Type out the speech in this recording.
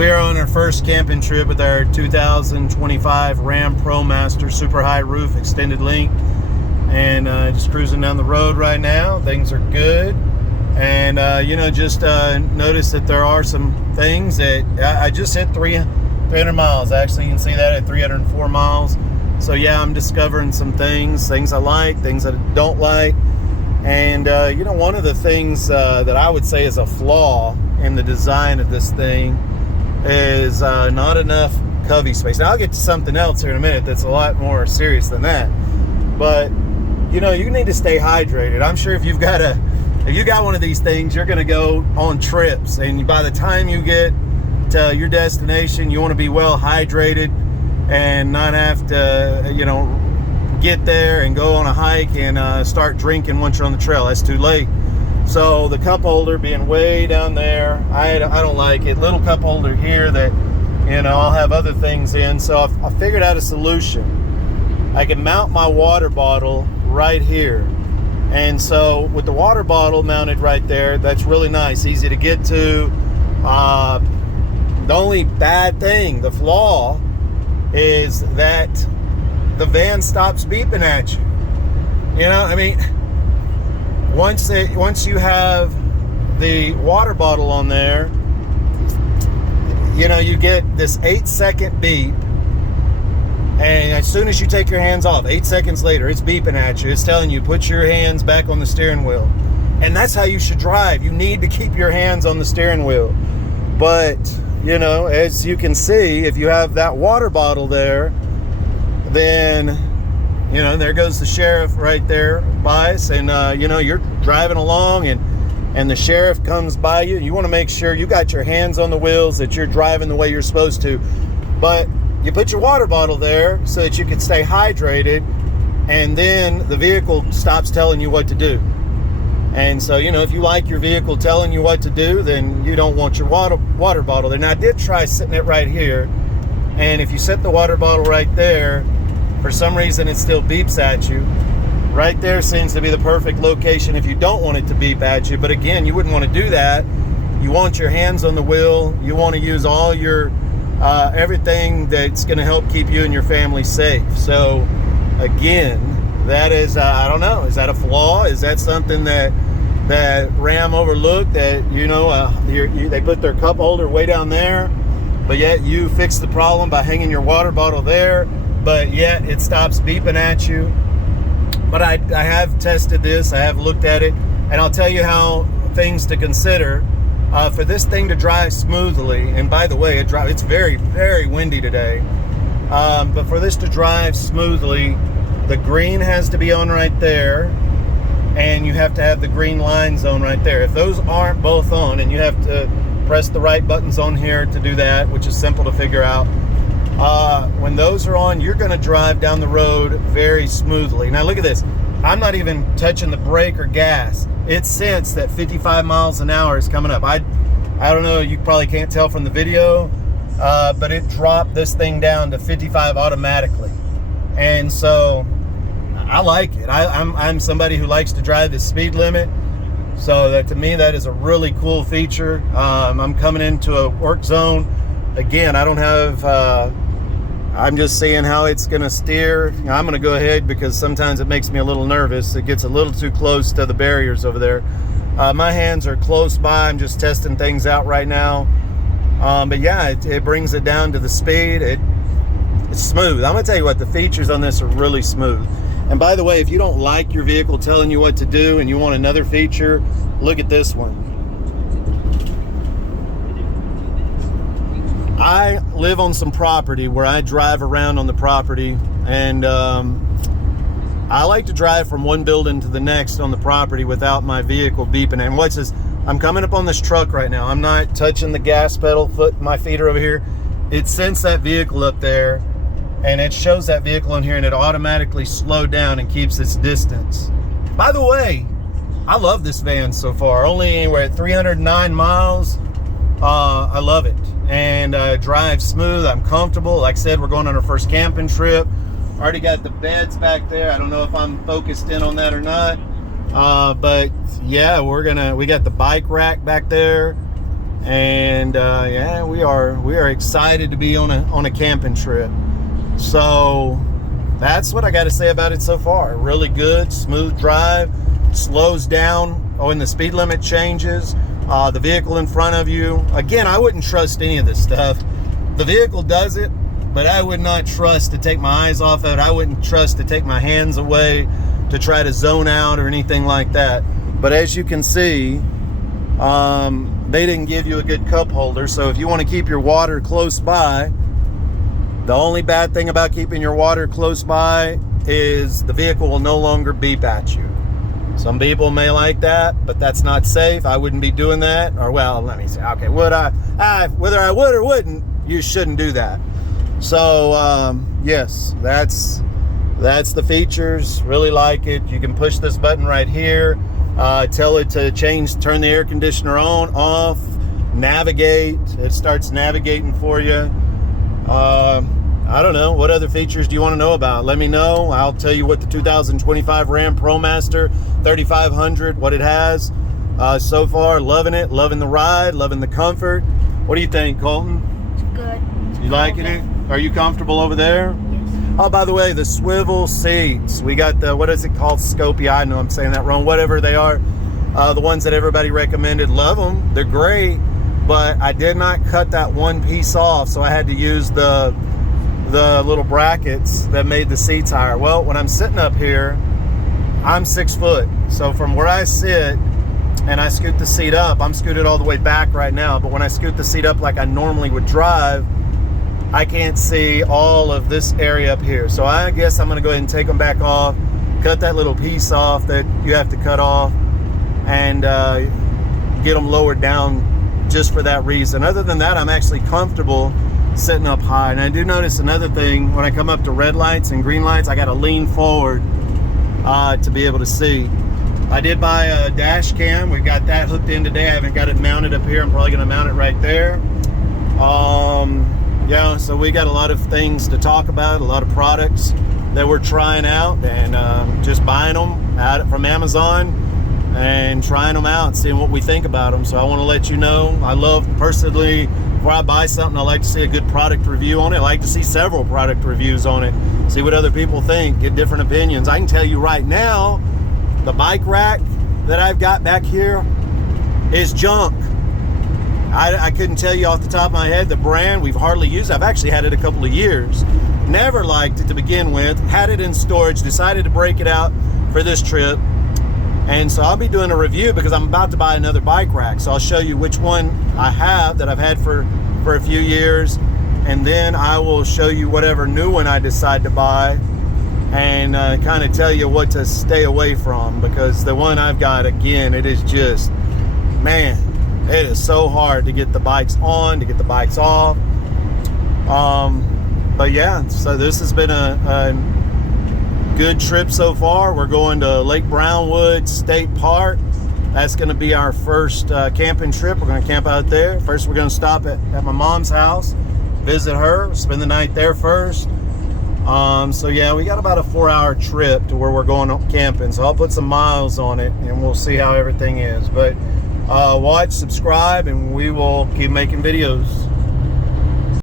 we're on our first camping trip with our 2025 RAM Promaster super high roof extended length, and just cruising down the road right now. Things are good, and just noticed that there are some things that I just hit 300 miles. Actually, you can see that at 304 miles. So yeah, I'm discovering some things I like, things I don't like. And one of the things that I would say is a flaw in the design of this thing is not enough covey space. Now I'll get to something else here in a minute that's a lot more serious than that. But you need to stay hydrated. I'm sure if you got one of these things, you're gonna go on trips, and by the time you get to your destination, you want to be well hydrated and not have to get there and go on a hike and start drinking once you're on the trail. That's too late. So the cup holder being way down there, I don't like it. Little cup holder here that I'll have other things in. So I figured out a solution. I can mount my water bottle right here, and so with the water bottle mounted right there, that's really nice, easy to get to. The only bad thing, the flaw, is that the van stops beeping at you. Once you have the water bottle on there, you get this 8-second beep, and as soon as you take your hands off, 8 seconds later, it's beeping at you. It's telling you, put your hands back on the steering wheel. And that's how you should drive. You need to keep your hands on the steering wheel. But as you can see, if you have that water bottle there, then there goes the sheriff right there by us, and you're driving along, and the sheriff comes by you. You want to make sure you got your hands on the wheels, that you're driving the way you're supposed to. But you put your water bottle there so that you can stay hydrated, and then the vehicle stops telling you what to do. And so, if you like your vehicle telling you what to do, then you don't want your water bottle there. Now, I did try setting it right here, and if you set the water bottle right there, for some reason it still beeps at you. Right there seems to be the perfect location if you don't want it to beep at you. But again, you wouldn't want to do that. You want your hands on the wheel. You want to use all your everything that's going to help keep you and your family safe. So again, that is, I don't know, is that a flaw? Is that something that RAM overlooked, that they put their cup holder way down there, but yet you fix the problem by hanging your water bottle there, but yet it stops beeping at you? But I have tested this, I have looked at it, and I'll tell you how things to consider for this thing to drive smoothly. And by the way, it's very, very windy today, but for this to drive smoothly, the green has to be on right there, and you have to have the green line zone right there. If those aren't both on, and you have to press the right buttons on here to do that, which is simple to figure out, when those are on, you're going to drive down the road very smoothly. Now look at this. I'm not even touching the brake or gas. It sensed that 55 miles an hour is coming up. I don't know, you probably can't tell from the video, but it dropped this thing down to 55 automatically. And so I like it. I'm somebody who likes to drive the speed limit, so that, to me, that is a really cool feature. I'm coming into a work zone. Again, I don't have, I'm just seeing how it's going to steer. I'm going to go ahead because sometimes it makes me a little nervous. It gets a little too close to the barriers over there. My hands are close by. I'm just testing things out right now. But yeah, it brings it down to the speed. It's smooth. I'm going to tell you what, the features on this are really smooth. And by the way, if you don't like your vehicle telling you what to do and you want another feature, look at this one. I live on some property where I drive around on the property, and I like to drive from one building to the next on the property without my vehicle beeping. And watch this. I'm coming up on this truck right now. I'm not touching the gas pedal. My feet are over here. It sends that vehicle up there, and it shows that vehicle in here, and it automatically slowed down and keeps its distance. By the way, I love this van so far. Only anywhere at 309 miles. I love it, and drives smooth. I'm comfortable. Like I said, we're going on our first camping trip. Already got the beds back there. I don't know if I'm focused in on that or not, but yeah, we got the bike rack back there. And yeah, we are excited to be on a camping trip. So that's what I got to say about it so far. Really good, smooth drive. Slows down when the speed limit changes. The vehicle in front of you, again, I wouldn't trust any of this stuff. The vehicle does it, but I would not trust to take my eyes off of it. I wouldn't trust to take my hands away to try to zone out or anything like that. But as you can see, they didn't give you a good cup holder. So if you want to keep your water close by, the only bad thing about keeping your water close by is the vehicle will no longer beep at you. Some people may like that, but that's not safe. I wouldn't be doing that. Or, well, let me say, okay, would I? Whether I would or wouldn't, you shouldn't do that. So, yes, that's the features. Really like it. You can push this button right here. Tell it to turn the air conditioner on, off, navigate. It starts navigating for you. I don't know. What other features do you want to know about? Let me know. I'll tell you what the 2025 RAM Promaster 3500, what it has. So far, loving it. Loving the ride. Loving the comfort. What do you think, Colton? It's good. You liking it? Are you comfortable over there? Yes. Oh, by the way, the swivel seats. We got the, what is it called? Scopia. I know I'm saying that wrong. Whatever they are. The ones that everybody recommended. Love them. They're great. But I did not cut that one piece off, so I had to use the little brackets that made the seats higher. Well, when I'm sitting up here, I'm 6 foot. So from where I sit and I scoot the seat up, I'm scooted all the way back right now. But when I scoot the seat up like I normally would drive, I can't see all of this area up here. So I guess I'm gonna go ahead and take them back off, cut that little piece off that you have to cut off, and get them lowered down just for that reason. Other than that, I'm actually comfortable sitting up high. And I do notice another thing, when I come up to red lights and green lights, I got to lean forward to be able to see. I did buy a dash cam. We've got that hooked in today. I haven't got it mounted up here. I'm probably going to mount it right there. Yeah, so we got a lot of things to talk about, a lot of products that we're trying out, and just buying them out from Amazon and trying them out, seeing what we think about them. So I want to let you know, I love, personally, before I buy something, I like to see a good product review on it. I like to see several product reviews on it, see what other people think, get different opinions. I can tell you right now, the bike rack that I've got back here is junk. I couldn't tell you off the top of my head the brand. We've hardly used it. I've actually had it a couple of years. Never liked it to begin with. Had it in storage, decided to break it out for this trip. And so I'll be doing a review because I'm about to buy another bike rack. So I'll show you which one I have that I've had for a few years. And then I will show you whatever new one I decide to buy, and kind of tell you what to stay away from. Because the one I've got, again, it is just, man, it is so hard to get the bikes on, to get the bikes off. But yeah, so this has been a good trip so far. We're going to Lake Brownwood State Park. That's going to be our first camping trip. We're going to camp out there. First, we're going to stop at my mom's house, visit her, spend the night there first. So yeah, we got about a 4-hour trip to where we're going camping. So I'll put some miles on it, and we'll see how everything is. But watch, subscribe, and we will keep making videos.